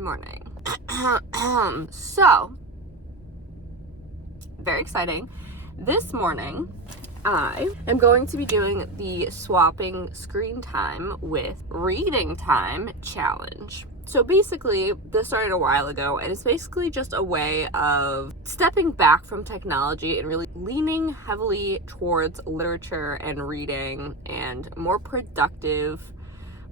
Good morning. So, very exciting. This morning, I am going to be doing the swapping screen time with reading time challenge. So basically, this started a while ago, and it's basically just a way of stepping back from technology and really leaning heavily towards literature and reading and more productive,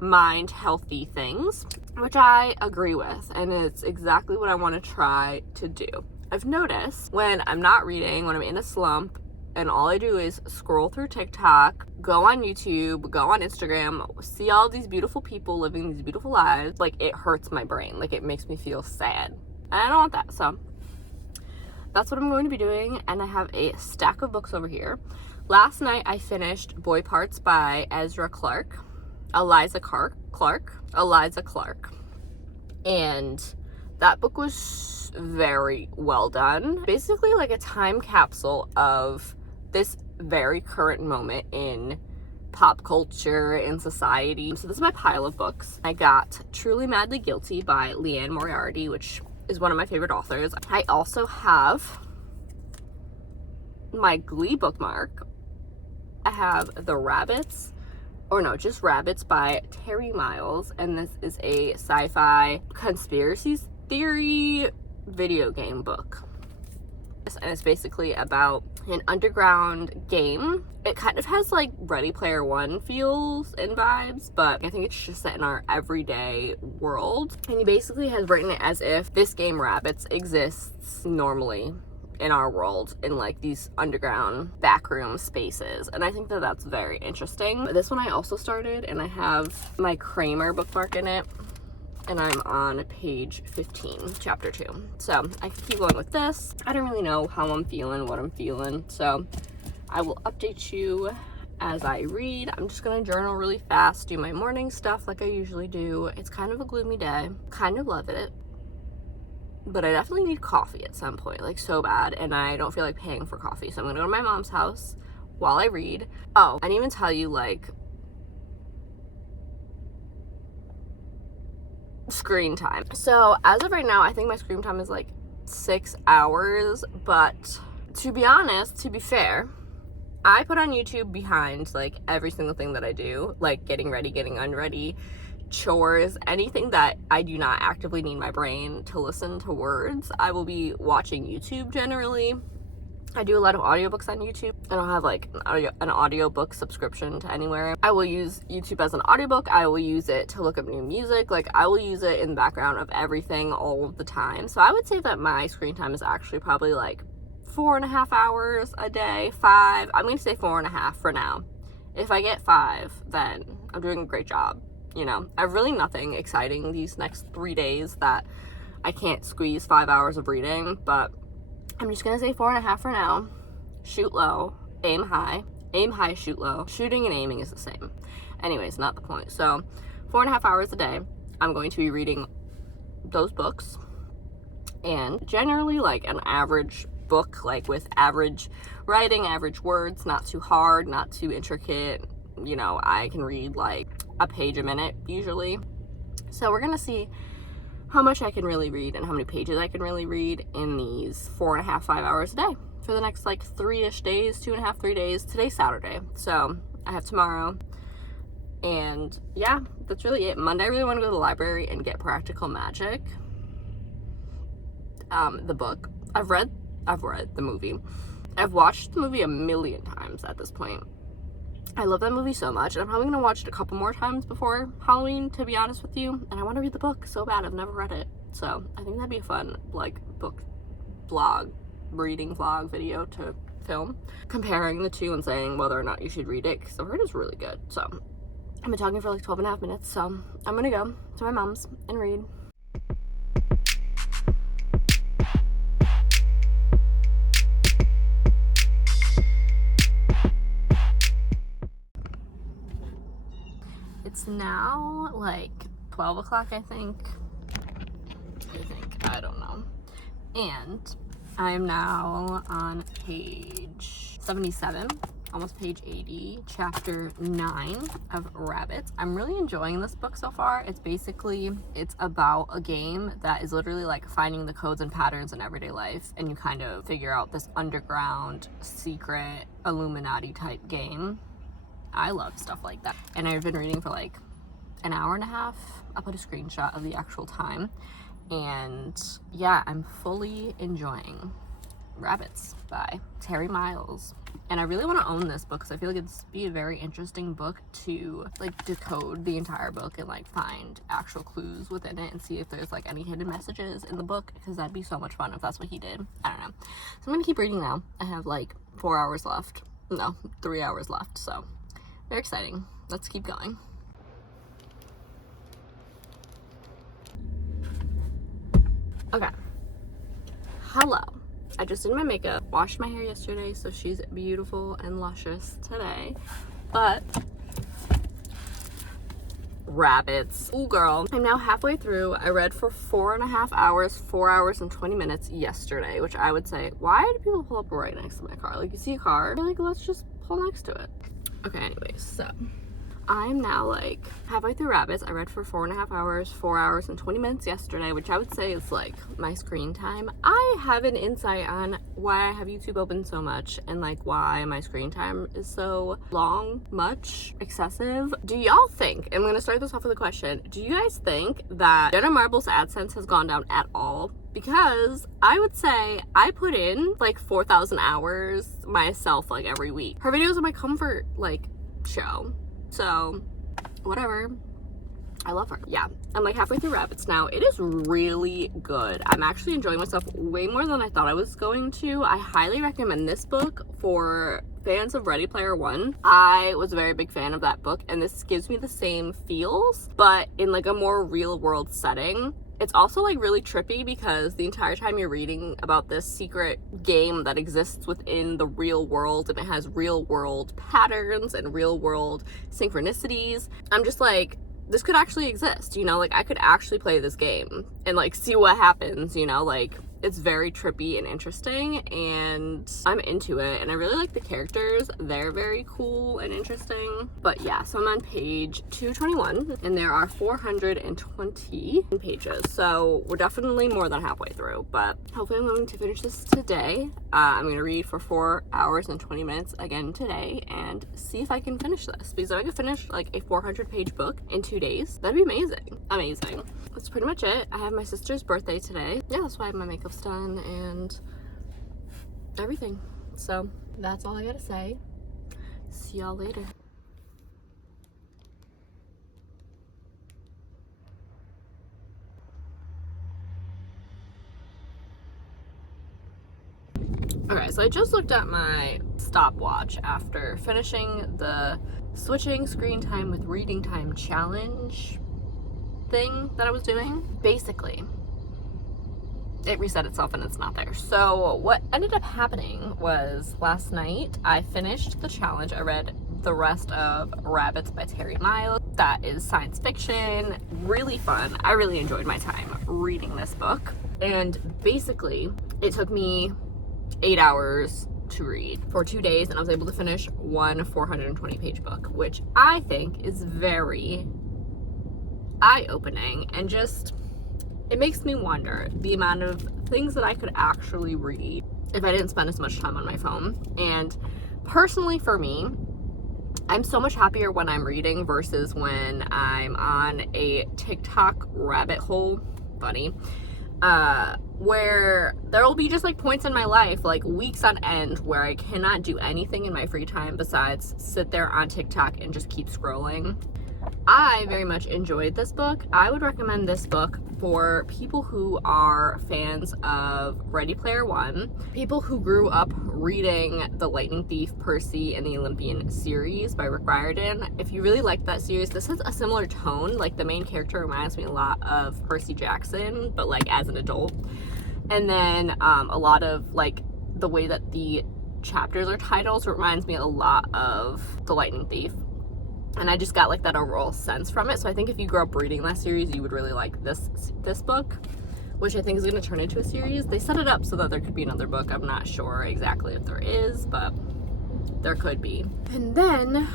mind healthy things, which I agree with, and it's exactly what I want to try to do. I've noticed when I'm not reading, when I'm in a slump, and all I do is scroll through TikTok, go on YouTube, go on Instagram, see all these beautiful people living these beautiful lives, like it hurts my brain, like it makes me feel sad. And I don't want that, so that's what I'm going to be doing, and I have a stack of books over here. Last night I finished Boy Parts by Eliza Clark, and that book was very well done. Basically like a time capsule of this very current moment in pop culture and society. So this is my pile of books. I got Truly Madly Guilty by Liane Moriarty, which is one of my favorite authors. I also have my Glee bookmark. I have Just Rabbits by Terry Miles, and this is a sci-fi conspiracy theory video game book. And it's basically about an underground game. It kind of has like Ready Player One feels and vibes, but I think it's just set in our everyday world. And he basically has written it as if this game Rabbits exists normally in our world, in like these underground backroom spaces, and I think that that's very interesting. This one I also started, and I have my Kramer bookmark in it, and I'm on page 15, chapter 2. So I can keep going with this. I don't really know how I'm feeling, what I'm feeling, so I will update you as I read. I'm just gonna journal really fast, do my morning stuff like I usually do. It's kind of a gloomy day, kind of love it, but I definitely need coffee at some point, like so bad, and I don't feel like paying for coffee, so I'm gonna go to my mom's house while I read. Oh, I didn't even tell you, like, screen time. So as of right now, I think my screen time is like 6 hours, but to be honest, to be fair, I put on YouTube behind like every single thing that I do, like getting ready, getting unready, chores, anything that I do not actively need my brain to listen to words. I will be watching YouTube generally. I do a lot of audiobooks on YouTube. I don't have like an audiobook subscription to anywhere. I will use YouTube as an audiobook. I will use it to look up new music. Like I will use it in the background of everything all of the time. So I would say that my screen time is actually probably like 4.5 hours a day, 5. I'm going to say 4.5 for now. If I get 5, then I'm doing a great job. You know, I have really nothing exciting these next 3 days that I can't squeeze 5 hours of reading, but I'm just gonna say 4.5 for now. Shoot low, aim high, shoot low. Shooting and aiming is the same. Anyways, not the point. So 4.5 hours a day, I'm going to be reading those books, and generally like an average book, like with average writing, average words, not too hard, not too intricate. You know, I can read like a page a minute usually. So we're gonna see how much I can really read and how many pages I can really read in these 4.5, 5 hours a day for the next like 3-ish days, 2.5, 3 days. Today's Saturday, so I have tomorrow, and yeah, that's really it. Monday I really want to go to the library and get Practical Magic, the book. I've read the movie. I've watched the movie a million times at this point. I love that movie so much, and I'm probably gonna watch it a couple more times before Halloween, to be honest with you. And I want to read the book so bad. I've never read it, so I think that'd be a fun like book reading vlog video to film, comparing the two and saying whether or not you should read it, because I've heard it's really good. So I've been talking for like 12.5 minutes, so I'm gonna go to my mom's and read. It's now like 12 o'clock, I think, I don't know. And I'm now on page 77 almost page 80, chapter 9 of Rabbits. I'm really enjoying this book so far. It's about a game that is literally like finding the codes and patterns in everyday life, and you kind of figure out this underground secret Illuminati type game. I love stuff like that. And I've been reading for like an hour and a half. I'll put a screenshot of the actual time. And yeah, I'm fully enjoying Rabbits by Terry Miles. And I really want to own this book because I feel like it'd be a very interesting book to like decode the entire book and like find actual clues within it and see if there's like any hidden messages in the book, because that'd be so much fun if that's what he did. I don't know. So I'm gonna keep reading now. I have like 4 hours left. No, 3 hours left. So very exciting. Let's keep going. Okay. Hello. I just did my makeup, washed my hair yesterday, so she's beautiful and luscious today. But Rabbits. Ooh, girl. I'm now halfway through. I read for 4.5 hours, 4 hours and 20 minutes yesterday, which I would say, why do people pull up right next to my car? Like, you see a car, you're like, let's just pull next to it. Okay, anyways, so I'm now like halfway through Rabbits. I read for 4.5 hours, 4 hours and 20 minutes yesterday, which I would say is like my screen time. I have an insight on why I have YouTube open so much and like why my screen time is so long, much, excessive. Do y'all think, I'm gonna start this off with a question, do you guys think that Jenna Marbles' AdSense has gone down at all? Because I would say I put in like 4,000 hours myself like every week. Her videos are my comfort like show. So, whatever. I love her. Yeah, I'm like halfway through Rabbits now. It is really good. I'm actually enjoying myself way more than I thought I was going to. I highly recommend this book for fans of Ready Player One. I was a very big fan of that book, and this gives me the same feels, but in like a more real world setting. It's also like really trippy because the entire time you're reading about this secret game that exists within the real world, and it has real world patterns and real world synchronicities, I'm just like, this could actually exist, you know, like I could actually play this game and like see what happens, you know, like it's very trippy and interesting, and I'm into it, and I really like the characters. They're very cool and interesting. But yeah, so I'm on page 221, and there are 420 pages, so we're definitely more than halfway through, but hopefully I'm going to finish this today. I'm going to read for 4 hours and 20 minutes again today and see if I can finish this, because if I could finish like a 400-page book in 2 days, that'd be amazing. Amazing. That's pretty much it. I have my sister's birthday today. Yeah, that's why I have my makeup's done and everything. So that's all I gotta say. See y'all later. Okay, so I just looked at my stopwatch after finishing the switching screen time with reading time challenge thing that I was doing. Basically, it reset itself and it's not there. So what ended up happening was last night I finished the challenge. I read the rest of Rabbits by Terry Miles. That is science fiction, really fun. I really enjoyed my time reading this book. And basically, it took me 8 hours to read for 2 days, and I was able to finish one 420-page book, which I think is very eye-opening, and just it makes me wonder the amount of things that I could actually read if I didn't spend as much time on my phone. And personally for me, I'm so much happier when I'm reading versus when I'm on a TikTok rabbit hole, funny, where there will be just like points in my life, like weeks on end, where I cannot do anything in my free time besides sit there on TikTok and just keep scrolling. I very much enjoyed this book. I would recommend this book for people who are fans of Ready Player One, people who grew up reading The Lightning Thief, Percy, and the Olympian series by Rick Riordan. If you really like that series, this has a similar tone. Like the main character reminds me a lot of Percy Jackson, but like as an adult. And then a lot of like the way that the chapters are titled reminds me a lot of The Lightning Thief. And I just got like that overall sense from it. So I think if you grew up reading that series, you would really like this book, which I think is going to turn into a series. They set it up so that there could be another book. I'm not sure exactly if there is, but there could be. And then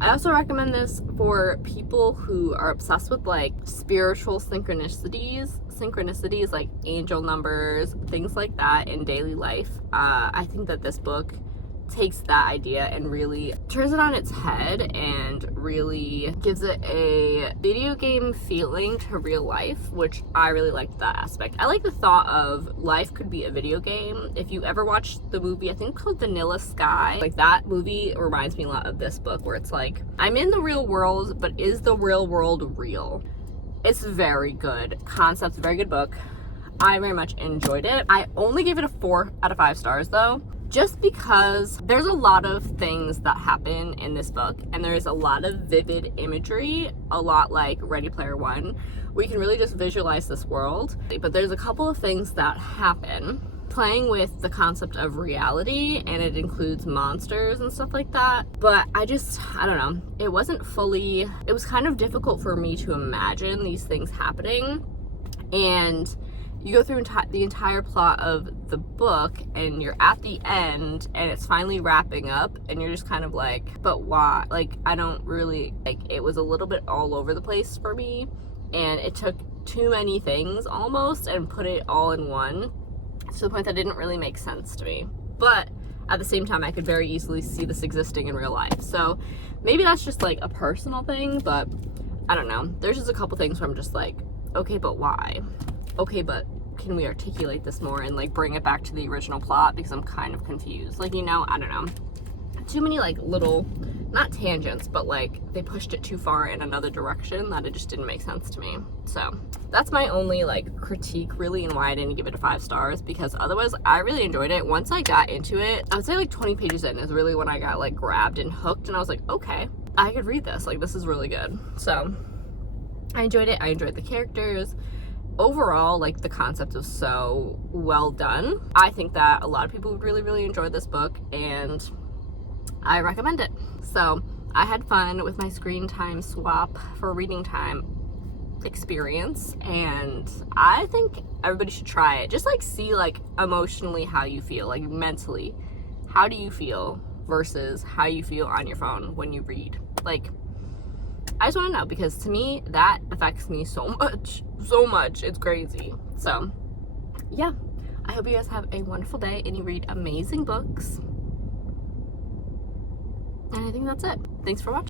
I also recommend this for people who are obsessed with like spiritual synchronicities like angel numbers, things like that in daily life. I think that this book takes that idea and really turns it on its head and really gives it a video game feeling to real life, which I really liked that aspect. I like the thought of life could be a video game. If you ever watched the movie, I think called Vanilla Sky, like that movie reminds me a lot of this book, where it's like, I'm in the real world, but is the real world real? It's very good concept, very good book. I very much enjoyed it. I only gave it a 4 out of 5 stars though, just because there's a lot of things that happen in this book, and there's a lot of vivid imagery, a lot like Ready Player One, where you can really just visualize this world. But there's a couple of things that happen playing with the concept of reality, and it includes monsters and stuff like that. But I don't know, it was kind of difficult for me to imagine these things happening. And you go through the entire plot of the book, and you're at the end, and it's finally wrapping up, and you're just kind of like, but why? Like, I don't really, like, it was a little bit all over the place for me, and it took too many things almost and put it all in one, to the point that didn't really make sense to me. But at the same time, I could very easily see this existing in real life. So maybe that's just like a personal thing, but I don't know. There's just a couple things where I'm just like, okay, but why? Okay, but can we articulate this more and like bring it back to the original plot, because I'm kind of confused. Like, you know, I don't know. Too many like little, not tangents, but like they pushed it too far in another direction that it just didn't make sense to me. So that's my only like critique really, and why I didn't give it a 5 stars, because otherwise I really enjoyed it. Once I got into it, I would say like 20 pages in is really when I got like grabbed and hooked, and I was like, okay, I could read this. Like, this is really good. So I enjoyed it. I enjoyed the characters. Overall, like, the concept was so well done. I think that a lot of people would really, really enjoy this book, and I recommend it. So I had fun with my screen time swap for reading time experience, and I think everybody should try it. Just like see like emotionally how you feel, like mentally, how do you feel versus how you feel on your phone when you read. Like, I just want to know, because to me that affects me so much, it's crazy. So yeah, I hope you guys have a wonderful day and you read amazing books, and I think that's it. Thanks for watching.